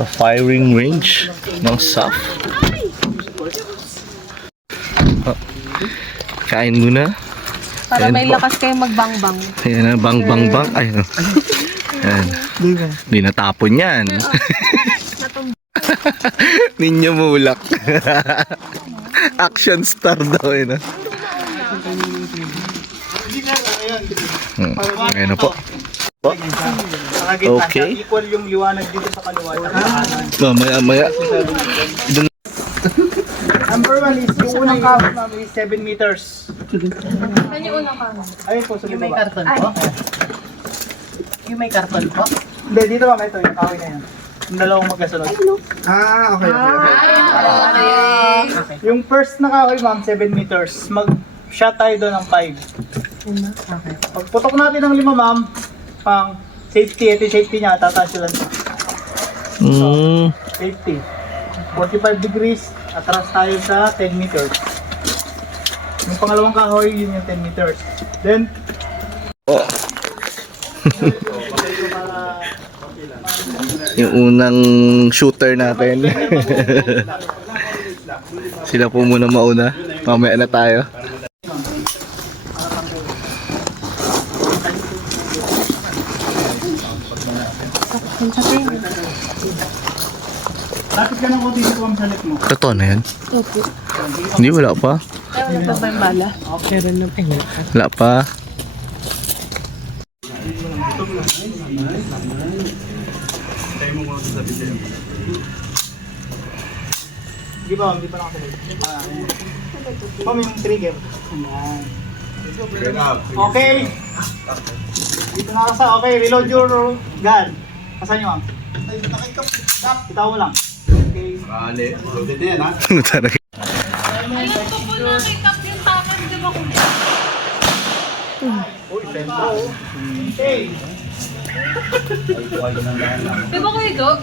sa firing range ng SAF. Kain muna. Para Ayan may po. lakas kayo magbangbang. Ayan na, bang bang bang. Ayun. Ayan. Di natapon yan. Ninyo mulak. Action star daw yun. Ayan na po. Okay. Equal yung liwanag dito sa kaliwa. Mamaya. Number 1 is yung unang kahon namin is 7 meters. Saan yung unang kahon? Ayun po, sa Yung may baba. karton po? Yung may karton po? Hindi, dito ba ito yung kahoy na yan. Yung dalawang magkasunod. Okay. Yung first na kahoy ma'am, 7 meters. Mag-shot tayo doon ng 5. Okay. Pag putok natin ng 5 ma'am, pang safety, ito yung safety niya, tataas yun lang. Safety. 45 degrees, atras tayo sa 10 meters. Yung pangalawang kahoy, yun yung 10 meters. Then, Yung unang shooter natin. Sila po muna mauna. Mamaya na tayo. lapit ka ng konti dito ma'am sa lip mo. Totoo na yan? Opo. Hindi, wala pa. Ano pa ba yung bala? Meron na pa yun. Wala pa. Di ba, hindi pa nakasalit. Ma'am, yung trigger. Ayan. Okay. Dito na kasa. Okay, reload your gun. Kasan nyo, ma'am? Itaw mo lang. Okay. Talaga. Alam ko po na may cup yung takot, di ba kung... Okay. Di ba kayo, Dog?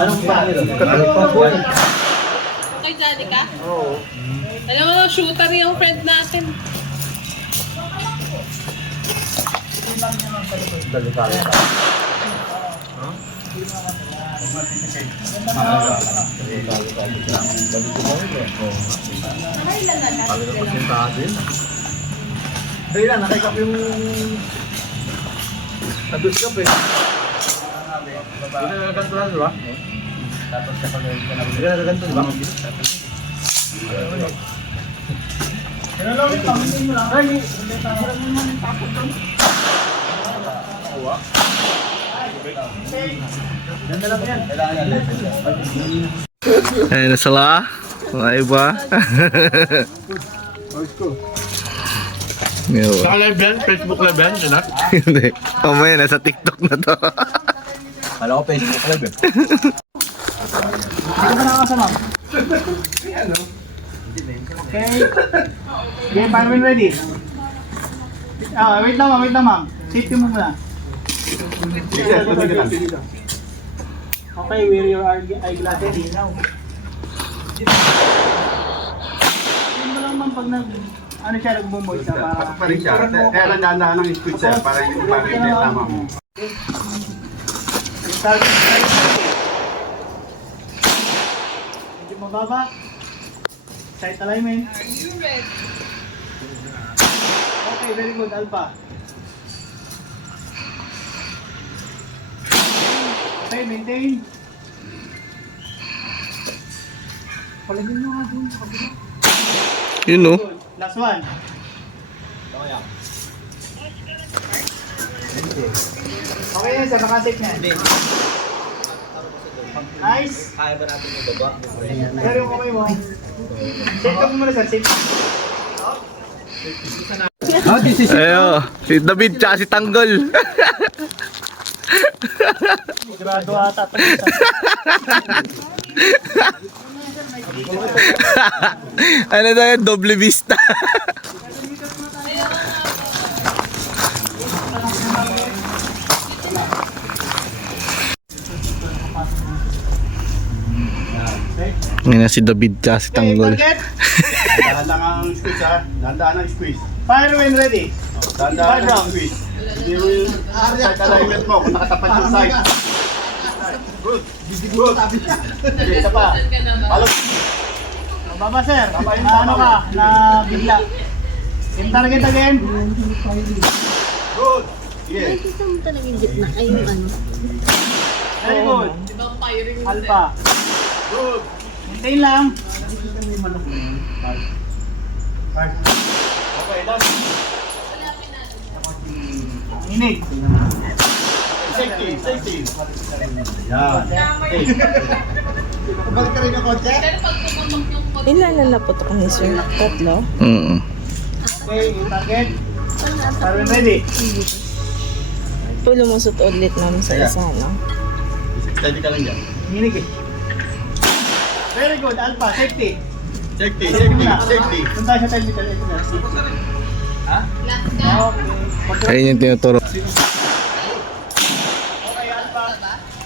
Anong pa? Okay, Johnny ka? Oo. Alam mo, shooter yung friend natin. Dahil lang, nakikap yung... Naduskap eh. Hindi na ganito lang, di ba? Hindi na ganito, di ba? Ano lang, pangin mo lang. Ay, ganda lang yan. Ayun na sila. Mga iba. Sa live yan? Facebook live yan? Dinak? Hindi. Mamaya nasa TikTok na to. Kala ko Facebook live eh. Hindi ka pa nakakasama. Okay. Okay, fire when ready. Wait lang ma'am. Safety mo muna. Okay, wear your eyeglasses. Yun mo lang ma'am pag ano siya, nagbumoy siya para... Pa rin siya. Kaya nandaan ng speed sir para hindi tama mo. Medyo mababa. Sight alignment. Okay, very good, Alpha. Okay, maintain. Palagin mo nga dun. Yun no. Good. Last one. Okay yan, sir. Nakasafe na. Nice. Kaya ba natin yung baba? Sir, yung kamay mo. Safe ka muna, sir. Safe. Ayo, si David tsaka si Tanggol. Grado ata. Ano na yan? Doble vista. Okay. Ngayon na si David tsaka si Tanggol. Target. Dahan lang ang squeeze ha. Dahan ang squeeze. Fire when ready. Dahan ang squeeze. Hindi mo yung side alignment mo kung nakatapat yung side. Good. Good. Okay, isa pa. Palo. Baba sir, na ano ka, na bigla. Same target again. Good. Yes. Nakikita mo talaga yung gitna. Ay, yung ano. Very good. Ibang firing mo Alpha. Good. Maintain lang. Okay, last. Inig. Safety. Safety. Yan. Balik ka rin ng konti. Pero pag pumutok yung Ilan na naputok ni sir? Tatlo? Okay, yung target. Fire when ready. Lumusot ulit namin sa isa, no? Steady ka lang yan. Inig eh. Very good, Alpha. Safety. Safety. Safety. Safety. Punta siya 10 meter. Ha? Okay. Ayun yung tinuturo. Okay, Alpha.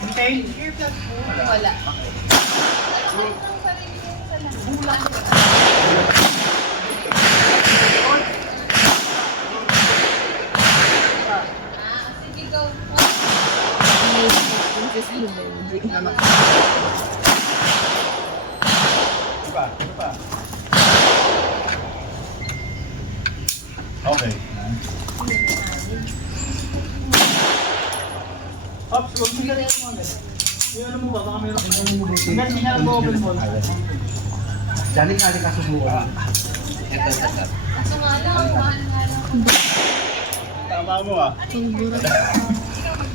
Maintain. wala. Okay. Ops, huwag mo ganyan mo agad. Yung ano mo ba? Baka meron ka minyan mo open ball. Tama mo ah.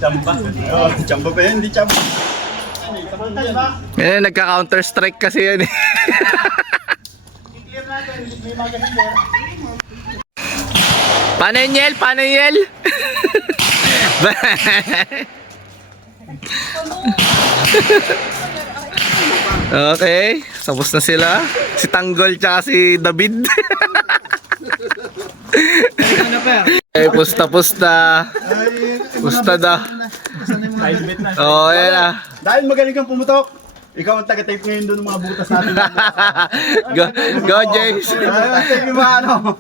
Chamba. Oh, chamba pa yan, hindi chamba. Voltage ba? Eh, nagka-counter strike kasi yan eh. I-clear natin. May magazine there. Paano yun, Yel? Paano yun, Yel? Okay, tapos na sila. Si Tanggol tsaka si David. Eh, pusta. Pusta na. Oh, yan na. Dahil magaling kang pumutok, ikaw ang taga-tape ngayon doon ng mga butas natin. Go, James. Tape yung mga ano.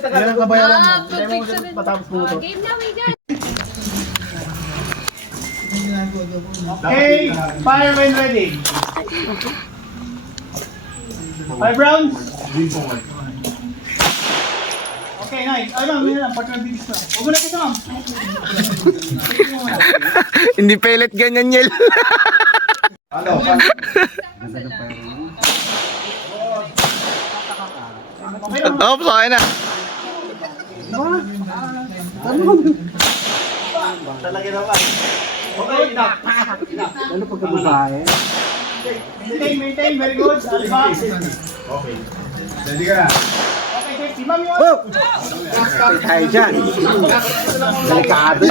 Yan ang kabayaran mo. Ah, protection din. Patapos pumutok. Game na, may gan. Okay, fire when ready. 5 rounds. Okay, nice. Ay, ma'am, yun lang. Partner bilis na. Huwag mo na kita, ma'am. Hindi pellet ganyan, Yel. Ano? Okay lang. Oops, okay na. Talaga naman. Okay, enough. Ano pagkababae? Maintain. Very good. Alpha. Okay. Ready ka na? Okay, safety. Ma'am, yun.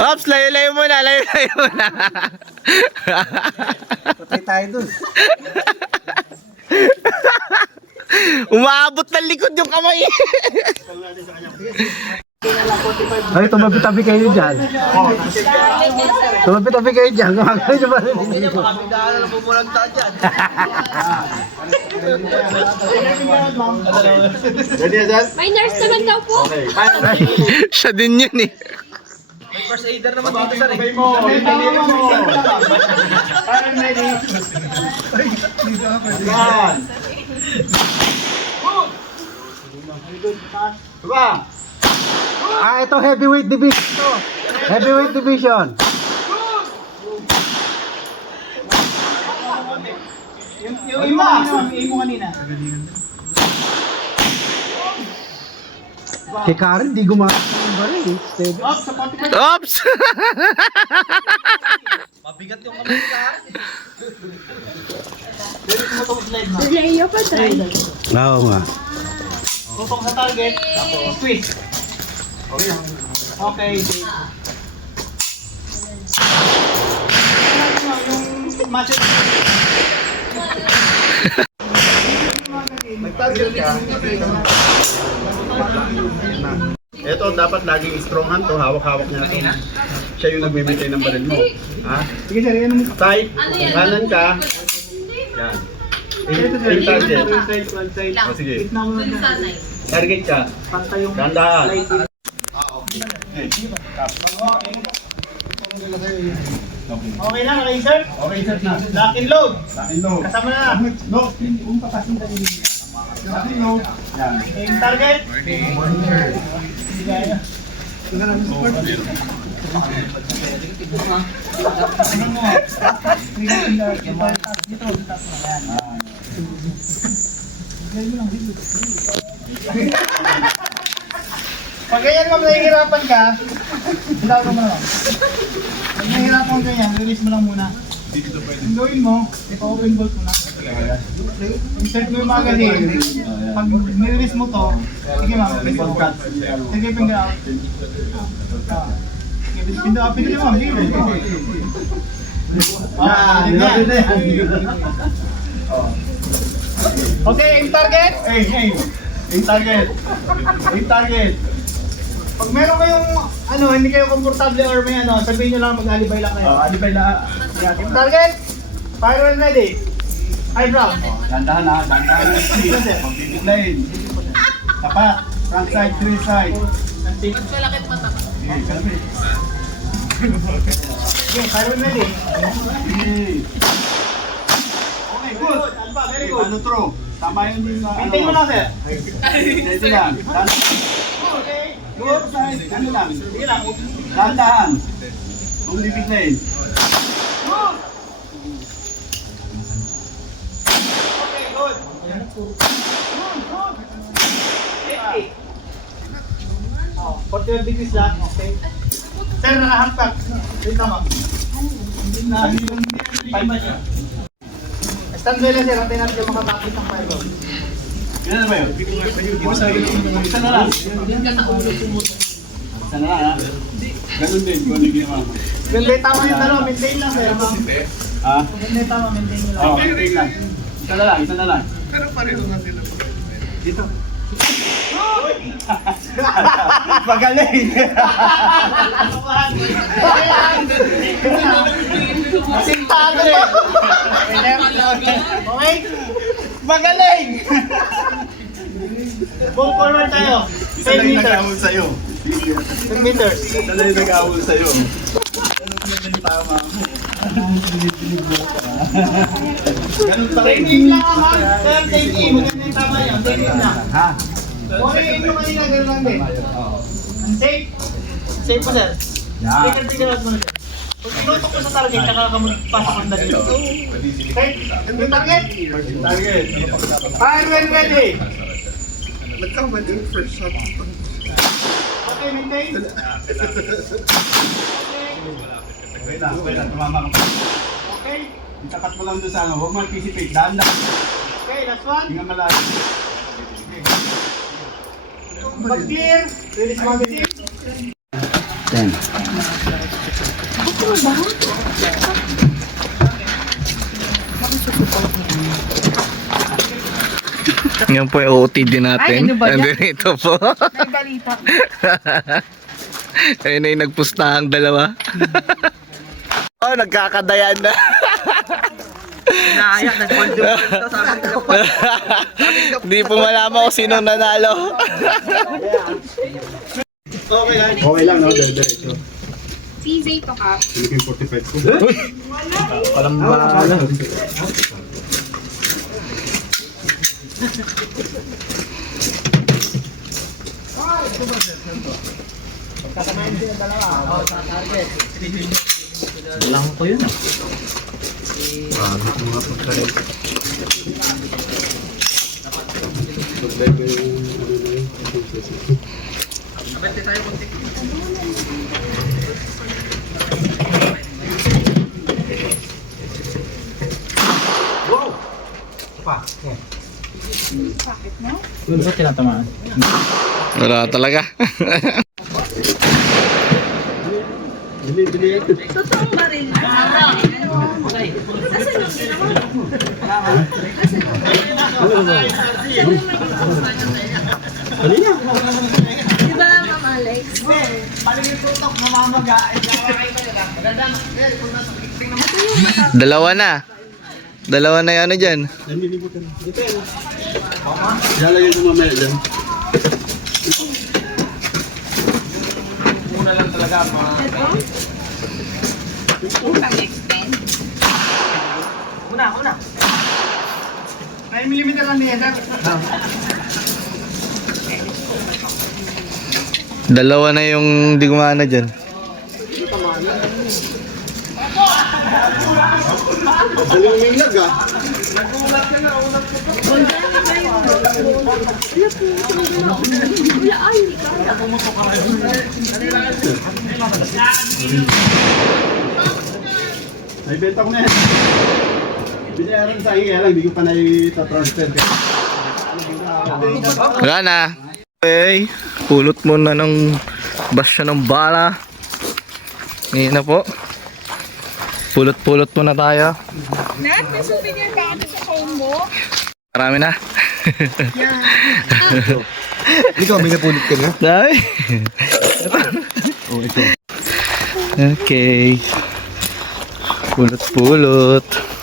Oops, layo muna. Patay tayo dun. Umaabot ng likod yung kamay. Ay, tumabi-tabi kayo dyan. Tumabi-tabi kayo dyan. Kumakain nyo ba rin? Hindi nyo makapigdaan na pumulagta dyan. Ready na dyan? May nurse naman daw po. Okay. Siya din yun eh. Sabay mo. Italino mo. Parang ready. Yan. Diba? Ito heavyweight division to. Heavyweight division. Yung imo kanina. Kay Karen, di gumamit ng baril eh. Off, sa 45. Oops! Leo pa try. Oo nga. Tutok sa target. Squeeze. Okay. Yung muscle. Nag-target ka. Ito dapat laging strong hand to, hawak-hawak niya to. Siya yung nagme-maintain ng baril mo. Ha? Sige sir, yan mo. Tight, kanan ka, Yan. Yung target. Front side. O sige. Gitna mo Dun na. sa nine. Target ka. Pantay yung Dahan-dahan. light. Okay na, naka-insert? Okay, sir na. Lock and load. Sakin low. Kasama na. Low. Yung papasok ka din. Sakin low. Yan. Yung target. Pag ganyan ma'am, nahihirapan ka, hilaw ka mo lang. Pag nahihirapan ka ganyan, release mo lang muna. Ang gawin mo, ipa-open bolt mo na. Insert mo yung magazine. Pag nirelease mo to, sige ma'am, release mo. Sige, finger out. Finger out, pinili ma'am. Sige, release mo. Okay, aim target. Yung target. Yung target. Pag meron kayong, hindi kayo komportable or may sabihin nyo lang mag-alibay lang kayo. Alibay na. Aim target. Fire when ready. High brow. Dandahan na. Dandahan na. Magbibiglayin. Tapat. Front side, three side. Mas malakit mata. Sige, kalapit. Okay, fire when ready. Sige. Okay, good. Alba, very good. Ano throw? Tama yun yung Maintain mo lang, sir. Dito lang. Okay, good. Ano lang? Sige lang. Dandahan. Kung bibiglayin. Good. Okay, good. Good, good. 50. 40 degrees lang, okay. Sir, naka-handpack. Wait tama. Stand by lang, sir. Antay natin yung mga bakit ng fire. Ilan na ba yun? Isa na lang. Isa na lang ha? Ganun din. Kung ano ginawa mo. Ganda tama yung dalawa. Maintain lang, sir. Ha? Ganda tama, maintain nyo lang. Oo, maintain lang. Isa na lang. Isa na lang. Dito. Magaling! Sintado eh. Okay? Magaling! Move forward tayo. Isa 10 na yung meters. nag-awol sa'yo. 10 meters. Isa na yung nag-awol sa'yo. Ganun pa rin. Taking lang ma'am. Sir, taking. Maganda yung tama yun. Taking lang. Ha? Okay, yun yung kanina. Ganun lang din. Safe. Safe po, sir. Yan. Figure out mo na, sir. Pag tinutok mo sa target, tsaka ka magpasok ang dali. Okay? Yung target? Target. Fire when ready. Okay, maintain. Wait lang. Tumama ka pa. Okay. Itapat mo lang doon sa ano. Huwag mo anticipate. Dahan-dahan. Okay, last one. Hinga malayo. Pag clear, release magazine. 10. Yan po yung OOTD natin. Ay, ano ba yan? Nandun ito po. May balita. Ayun na yung nagpustahang dalawa. Oh, nagkakadayan na. Naayak, nag-bondong ito. Sabi ko pa. Hindi po malaman kung sino nanalo. Okay lang, no? Diretso. CZ to ka. Philippine 45 ko. Walang bahala. Lang ko yun. Ano ba tinatamaan? Wala talaga. Totoong baril. Di ba, Mama Alex? Paliliputok, mamamaga. Dalawa na. Dalawa na yung ano dyan. Lalagay ko mamaya dyan. Una. 9mm lang niya, sir. Dalawa na yung di gumana dyan. Dali uminglag ah. Wala ay, hindi ka. Ay, benta ko na yan. Binayaran sa akin, kaya lang, hindi ko pa na-transfer. Wala na. Okay. Pulot mo na ng basya ng bala. Ngayon na po. Pulot-pulot mo na tayo. Nat, may souvenir ba ako sa phone mo? Marami na. Ikaw, may napulot ka na? Dami. Oo, ito. Okay. Pulot-pulot.